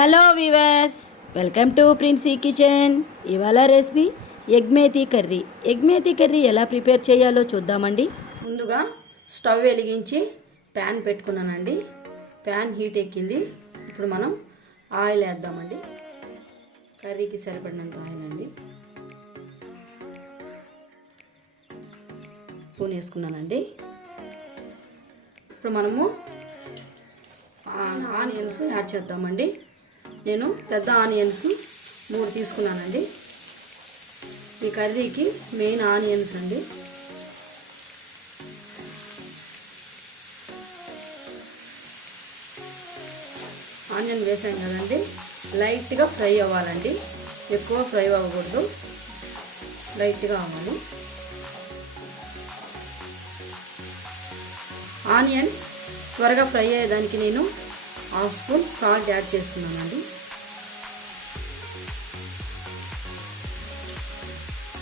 Hello viewers, welcome to Princy kitchen. ఇవాళ recipe egg methi curry. Egg methi curry ఎలా prepare చేయాలో చూద్దామండి. ముందుగా స్టవ్ వెలిగించి ప్యాన్ పెట్టుకున్నానండి. ప్యాన్ హీట్ ఎక్కింది. ఇప్పుడు మనం ఆయిల్ వేద్దామండి. కర్రీకి సరిపడినంత ఆయిల్ అండి. స్పూన్ వేసుకున్నానండి. ఇప్పుడు మనము ఆనియన్స్ యాడ్ చేద్దామండి. నేను పెద్ద ఆనియన్స్ 3 తీసుకున్నానండి. ఈ కర్రీకి మెయిన్ ఆనియన్స్ అండి. ఆనియన్ వేసాం కదండి, లైట్గా ఫ్రై అవ్వాలండి. ఎక్కువ ఫ్రై అవ్వకూడదు, లైట్గా అవ్వాలి. ఆనియన్స్ త్వరగా ఫ్రై అయ్యేదానికి నేను 1/2 స్పూన్ సాల్ట్ యాడ్ చేస్తున్నానండి.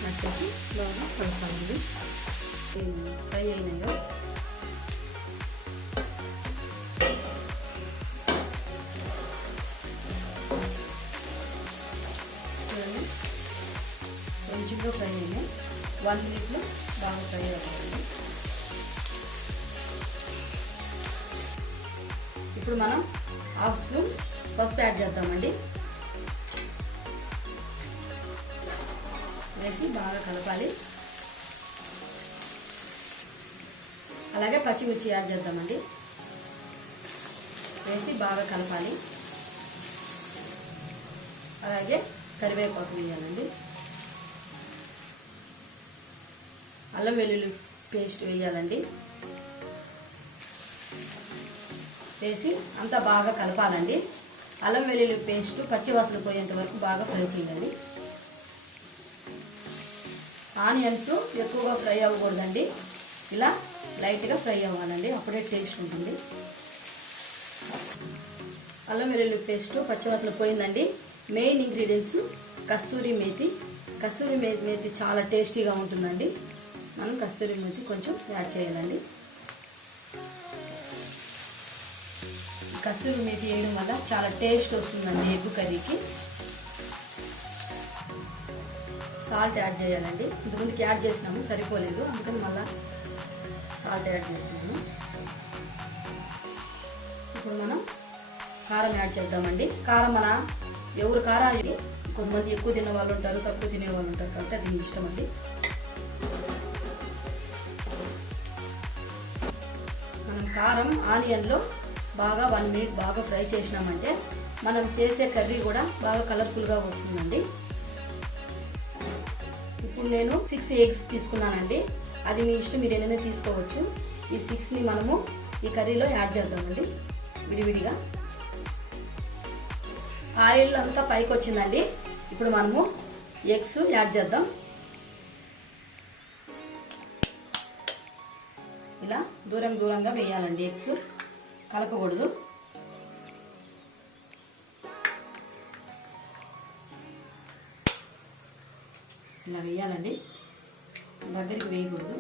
యాడ్ చేసి బాగా కలపాలండి. ఫ్రై అయినాయో చూడండి, కొంచెంగా ఫ్రై అయినాయి. 1 మినిట్లో బాగా ఫ్రై అవ్వాలండి. ఇప్పుడు మనం 1/2 స్పూన్ పసుపు యాడ్ చేద్దామండి. వేసి బాగా కలపాలి. అలాగే పచ్చిమిర్చి యాడ్ చేద్దామండి. వేసి బాగా కలపాలి. అలాగే కరివేపాకు వేయాలండి. అల్లం వెల్లుల్లి పేస్ట్ వేయాలండి. వేసి అంతా బాగా కలపాలండి. అల్లం వెల్లుల్లి పేస్ట్ పచ్చి వాసన పోయేంత వరకు బాగా ఫ్రై చేయాలి. ఆనియన్స్ ఎక్కువగా ఫ్రై అవ్వకూడదండి, ఇలా లైట్గా ఫ్రై అవ్వాలండి, అప్పుడే టేస్ట్ ఉంటుంది. అల్లం వెల్లుల్లి పేస్ట్ పచ్చి వాసన పోయిందండి. మెయిన్ ఇంగ్రీడియంట్స్ కస్తూరి మేతి. కస్తూరి మేతి చాలా టేస్టీగా ఉంటుందండి. మనం కస్తూరి మేతి కొంచెం యాడ్ చేయాలండి. కస్తూరి మేతి వేయడం వల్ల చాలా టేస్ట్ వస్తుందండి ఎగ్ కర్రీకి. సాల్ట్ యాడ్ చేయాలండి. ఇంతకుముందుకి యాడ్ చేసినాము, సరిపోలేదు, అందుకని మళ్ళీ సాల్ట్ యాడ్ చేసినాము. ఇప్పుడు మనం కారం యాడ్ చేద్దామండి. కారం మన ఎవరు కారాన్ని, కొంతమంది ఎక్కువ తినే వాళ్ళు ఉంటారు, తక్కువ తినే వాళ్ళు ఉంటారు, కాబట్టి అది మీ ఇష్టం అండి. మనం కారం ఆనియన్లో బాగా 1 మినిట్ బాగా ఫ్రై చేసినామంటే మనం చేసే కర్రీ కూడా బాగా కలర్ఫుల్గా వస్తుందండి. ఇప్పుడు నేను 6 ఎగ్స్ తీసుకున్నానండి. అది మీ ఇష్టం, మీరు ఎన్నైనా తీసుకోవచ్చు. ఈ 6ని మనము ఈ కర్రీలో యాడ్ చేద్దామండి విడివిడిగా. ఆయిల్ అంతా పైకి వచ్చిందండి. ఇప్పుడు మనము ఎగ్స్ యాడ్ చేద్దాం. ఇలా దూరంగా వేయాలండి. ఎగ్స్ కలపకూడదు. ఇలా వేయాలండి, దగ్గరికి వేయకూడదు.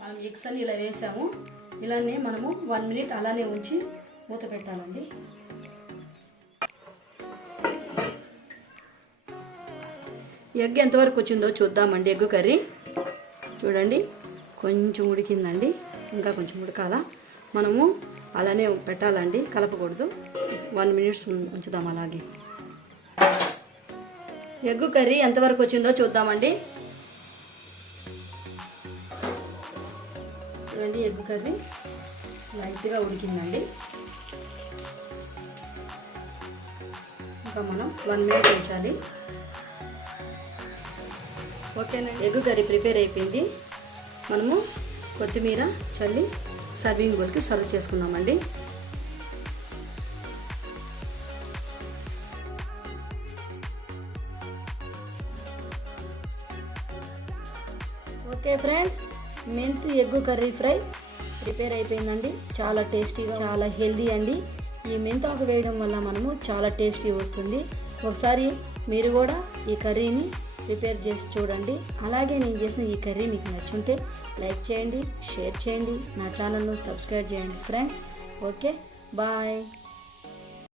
మనం ఎగ్స్ అని ఇలా వేసాము. ఇలానే మనము 1 మినిట్ అలానే ఉంచి మూత పెట్టాలండి. ఎగ్ ఎంతవరకు వచ్చిందో చూద్దామండి. ఎగ్ కర్రీ చూడండి, కొంచెం ఉడికిందండి, ఇంకా కొంచెం ఉడకాల. మనము అలానే పెట్టాలండి, కలపకూడదు. 1 మినిట్ ఉంచుదాం అలాగే. ఎగ్ కర్రీ ఎంతవరకు వచ్చిందో చూద్దామండి. చూడండి, ఎగ్ కర్రీ లైట్గా ఉడికిందండి. ఇంకా మనం 1 మినిట్ ఉంచాలి. ఓకేనండి, ఎగ్ కర్రీ ప్రిపేర్ అయిపోయింది. మనము కొత్తిమీర చల్లి సర్వింగ్ బౌల్కి సర్వ్ చేసుకుందామండి. ఓకే ఫ్రెండ్స్, మెంతి ఎగ్ కర్రీ ఫ్రై ప్రిపేర్ అయిపోయిందండి. చాలా టేస్టీగా, చాలా హెల్దీ అండి. ఈ మెంతాకు వేయడం వల్ల మనము చాలా టేస్టీ వస్తుంది. ఒకసారి మీరు కూడా ఈ కర్రీని ప్రిపేర్ చేసి చూడండి. అలాగే నేను చేసిన ఈ కర్రీ మీకు నచ్చుంటే లైక్ చేయండి, షేర్ చేయండి, నా ఛానల్ను సబ్స్క్రైబ్ చేయండి ఫ్రెండ్స్. Okay bye.